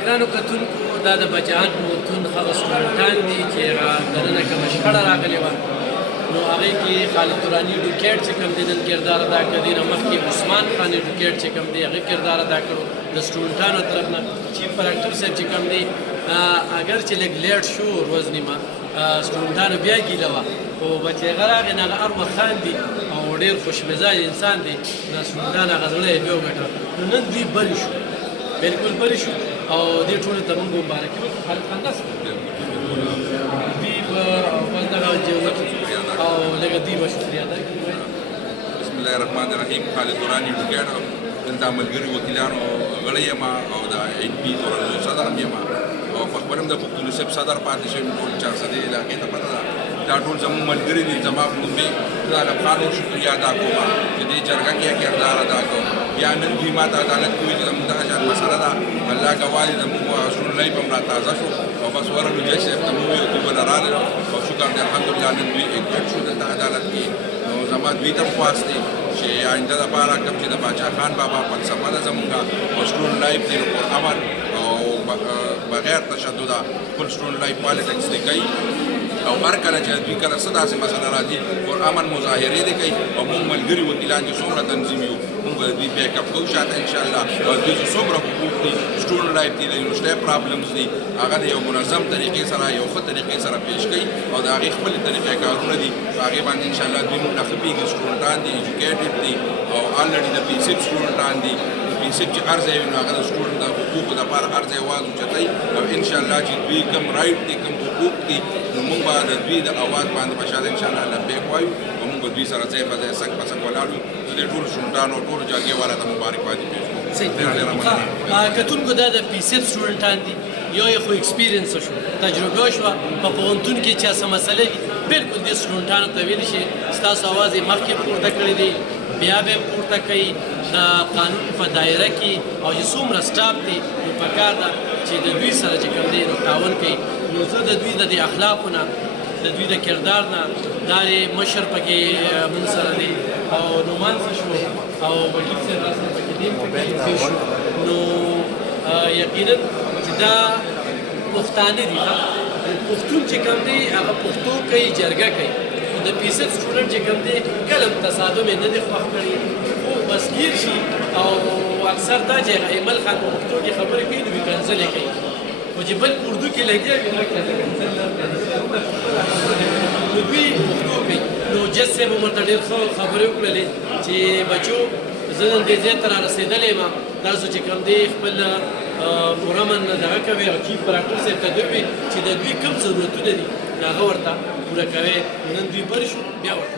ګرانو کتونکو دا د بچان پوهنتون هغه سټوډنټان دي چې دننه کومه شخړه راغلې وه نو هغې کې خالد دراني ډوکیټ چې کوم دی نن کردار ادا کړی دی نه مخکې عثمان خان ډوکیټ چې کوم دی هغې کردار ادا کړو د سټوډنټانو طرف نه چیف پراکټر صاحب چې کوم دی اگر چې لږ لیټ شو روز نیمه سټوډنټانو بیا ګیله وه خو بچې هغه راغی نه هغه هر وخت خاندي او ډېر خوشمزاج انسان دی نو سټوډنټان هغه زړه یې بیا وګټه نو نن دوی بل شو بالکل بل شو او دې ټولو ته موږ مبارکي ورکړو خالد خان داسې دوی به بس دغه جوړ او لږه دوی به شکریا ادا کړي. بسم الله الرحمن الرحیم. خالد دراني ډوکیټ دلته ملګري وکیلانو غړی یم او د ایچ پي تورنځو صدر هم یم او په خپل هم د پښتون صاحب صدر پاتې شوی ټول چا څه دې علاقې ته پته ده دا ټول زموږ ملګري دي زما په نوم مې د علم خان شکریا ادا کوم چې دې جرګه کې کردار ادا کوم یا نن دوی ما ته عدالت کوي چې زموږ دغه شان مسله ده الله ګواه دی زموږ سټوډنټ هم را تازه شو او بس ورلو جج صاحب ته مې وویل دوی به راغلل او شکر دی الحمدلله نن دوی ایکټ شو دلته عدالت کې نو زما دوی ته خواست دی چې آینده دپاره کوم چې د باچا خان بابا فلسفه ده زموږ او سټوډنټ لایف دی نو پر امن او بغیر تشدده خپل سټوډنټ لایف پالیټکس دی کوي او هر کله چې دوی کله څه داسې مسله راځي پر امن مظاهرې دې کوي او موږ ملګري وکیلان چې څومره تنظیم یو موږ به دوی بیک اپ کوو شاته انشاءالله او دوی چې څومره حقوق دي سټوډنټ لایف دي د یونیورسټۍ پرابلمز دي هغه د یو منظم طریقې سره یو ښه طریقې سره پیش کوي او د هغې خپلې طریقې کارونه دي په هغې باندې انشاءالله دوی موږ نه ښه پوهېږي سټوډنټان دي ایجوکیټډ دي او الریډي د پي سیب سټوډنټان دي پي سیب چې هر ځای وي نو هغه د سټوډنټ د حقوقو دپاره هر ځای اواز اوچتوي او انشاءالله چې دوی کوم رایټ دي کوم حقوق دي نو موږ به د دوی د اواز باندې به شاید انشاءالله لبیک وایو او موږ به دوی سره ځای په ځای څنګ په څنګ ولاړ یو زه دې ټولو سټوډنټانو ټولو جرګې والا ته مبارکبادي پېښ کوم. کتونکو دا د پي سیب سټوډنټان دي یو یې خو ایکسپیرینس شو تجربه شوه په پوهنتون کې چې څه مسله وي بالکل دې سټوډنټانو ته ویلی شي ستاسو اواز یې مخکې پورته کړی دی بیا به یې پورته کوي د قانون په دایره کې او چې څومره سټاف دی نو پکار ده چې د دوی سره چې کوم دی نو تعاون کوي نو زه د دوی د دې اخلاقو نه د دوی د کردار نه دا مشر پکې موږ سره دی او نومان څه شو او وکیل صاحب راسره پکې دی پکې شو نو یقینا چې دا پښتانه دي پښتون چې کوم دی هغه پښتو کوي جرګه کوي د پي سیب سټوډنټ چې کوم دی کله تصادم یې نه دی خوښ کړی خو بس گیر شي او اکثر دا چې ایمل خان په پښتو کې خبرې کوي نو وي کنسل یې کوي خو چې بل اردو کې لګیا وي نو دوی پښتو کوي نو جج صاحب هم ورته ډېر ښه خبرې وکړلې چې بچو زه نن دې ځای ته را رسېدلی یم تاسو چې کوم دی خپل پوره من دغه کوي او چیف پراکټر صاحب ته دوی چې د دوی کوم ضرورتونه دي هغه ورته پوره کوي نن دوی بل شو بیا ورته